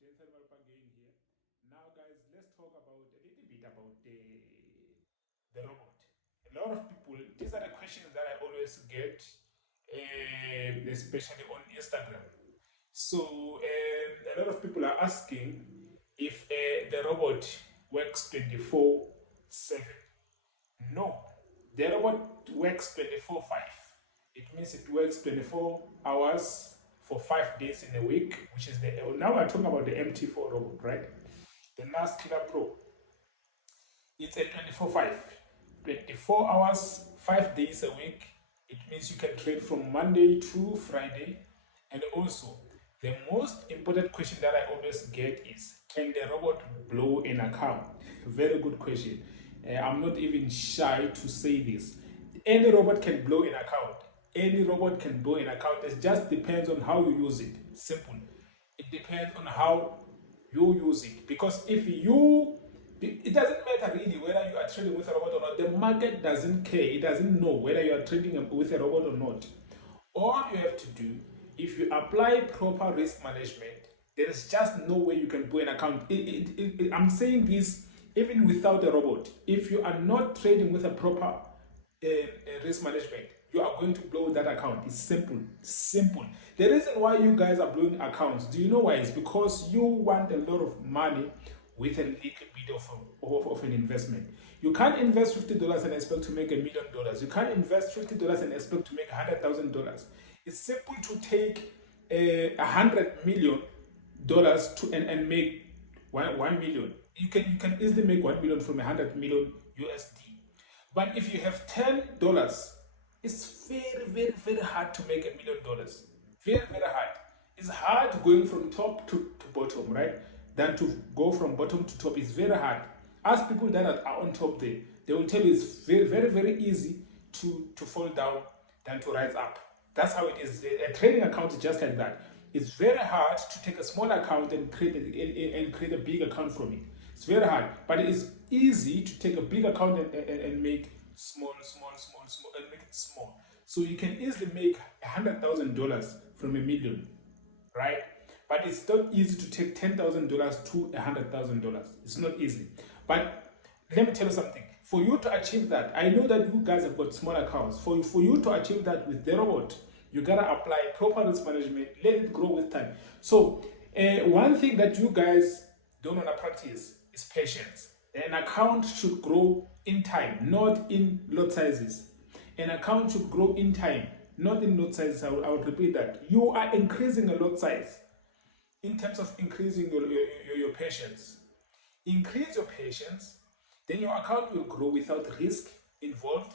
Gentleman again here. Now, guys, let's talk about a little bit about the robot. A lot of people, these are the questions that I always get, especially on Instagram. So, a lot of people are asking if the robot works 24/7. No, the robot works 24/5. It means it works 24 hours for 5 days in a week, which is the now we're talking about the MT4 robot, right? The Nas Killer Pro. It's a 24/5, 24 hours, 5 days a week. It means you can trade from Monday to Friday. And also, the most important question that I always get is, can the robot blow an account? Very good question. I'm not even shy to say this. Any robot can blow an account. Any robot can blow an account. It just depends on how you use it. Simple. It depends on how you use it. Because if you, it doesn't matter really whether you are trading with a robot or not. The market doesn't care. It doesn't know whether you are trading with a robot or not. All you have to do, if you apply proper risk management, there is just no way you can blow an account. I'm saying this even without a robot. If you are not trading with a proper risk management, you are going to blow that account. It's simple. Simple. The reason why you guys are blowing accounts, do you know why? It's because you want a lot of money with a little bit of an investment. You can't invest $50 and expect to make $1,000,000. You can't invest $50 and expect to make $100,000. It's simple to take $100 million and make 1 million. You can easily make 1 million from 100 million USD. But if you have $10, it's very hard to make $1,000,000. Very hard. It's hard going from top to bottom, right? Than to go from bottom to top. It's very hard. Ask people that are on top there. They will tell you it's very easy to fall down than to rise up. That's how it is. A trading account is just like that. It's very hard to take a small account and create a big account from it. It's very hard, but it is easy to take a big account and make small and make it small. So you can easily make $100,000 from $1,000,000, right? But it's not easy to take $10,000 to $100,000. It's not easy. But let me tell you something. For you to achieve that, I know that you guys have got small accounts. For you to achieve that with the robot, you gotta apply proper risk management. Let it grow with time. So one thing that you guys don't wanna practice is patience. An account should grow in time, not in lot sizes. An account should grow in time, not in lot sizes. I will repeat that. You are increasing a lot size in terms of increasing your patience. Increase your patience, then your account will grow without risk involved.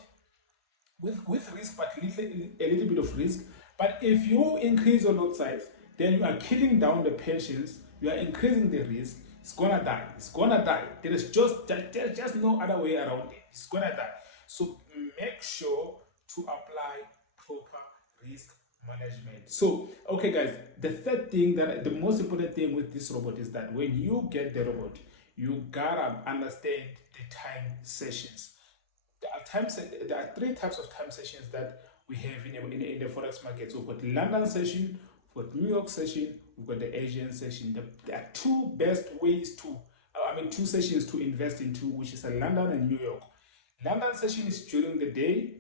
With risk, but a little bit of risk. But if you increase your lot size, then you are killing down the patience, you are increasing the risk. It's gonna die. It's gonna die. There's just no other way around it. It's gonna die. So make sure to apply proper risk management. So, okay, guys, the third thing, that the most important thing with this robot is that when you get the robot, you gotta understand the time sessions. There are 3 types of time sessions that we have in the forex market. So we've got London session, we've got New York session, we've got the Asian session. There are 2 sessions to invest into, which is a London and New York. London session is during the day,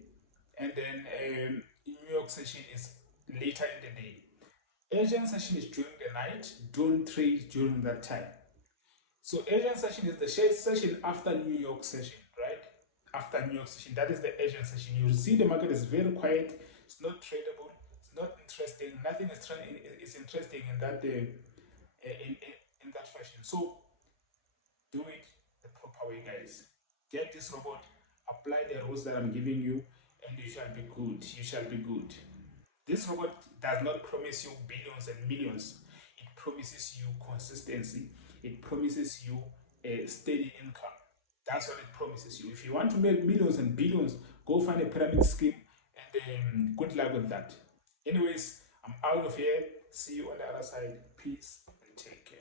and then New York session is later in the day. Asian session is during the night. Don't trade during that time. So Asian session is the session after New York session, right? After New York session, that is the Asian session. You will see the market is very quiet. It's not tradable. It's not interesting. Nothing is interesting in that in that fashion. So do it the proper way, guys. Get this robot, apply the rules that I'm giving you, and you shall be good. You shall be good. This robot does not promise you billions and millions. It promises you consistency. It promises you a steady income. That's what it promises you. If you want to make millions and billions, go find a pyramid scheme, and good luck with that. Anyways, I'm out of here. See you on the other side. Peace and take care.